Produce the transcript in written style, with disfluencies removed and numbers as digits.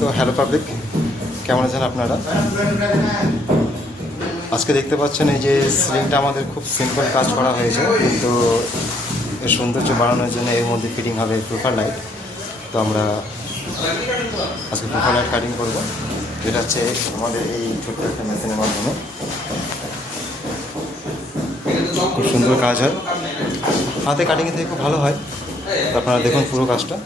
তো hello public, কেমন আছেন আপনারা? আজকে দেখতে পাচ্ছেন এই যে সিলিংটা আমাদের খুব সিম্পল কাজ করা হয়েছে, কিন্তু এর সৌন্দর্য বাড়ানোর জন্য এর মধ্যে ফিটিং হবে প্রোফাইল লাইট। তো আমরা আজকে প্রোফাইল লাইট কাটিং করবো, যেটা হচ্ছে আমাদের এই ছোট্ট একটা মেশিনের মাধ্যমে। খুব সুন্দর কাজ হয়, হাতে কাটিংয়ের থেকে খুব ভালো হয়। তো আপনারা দেখুন পুরো কাজটা।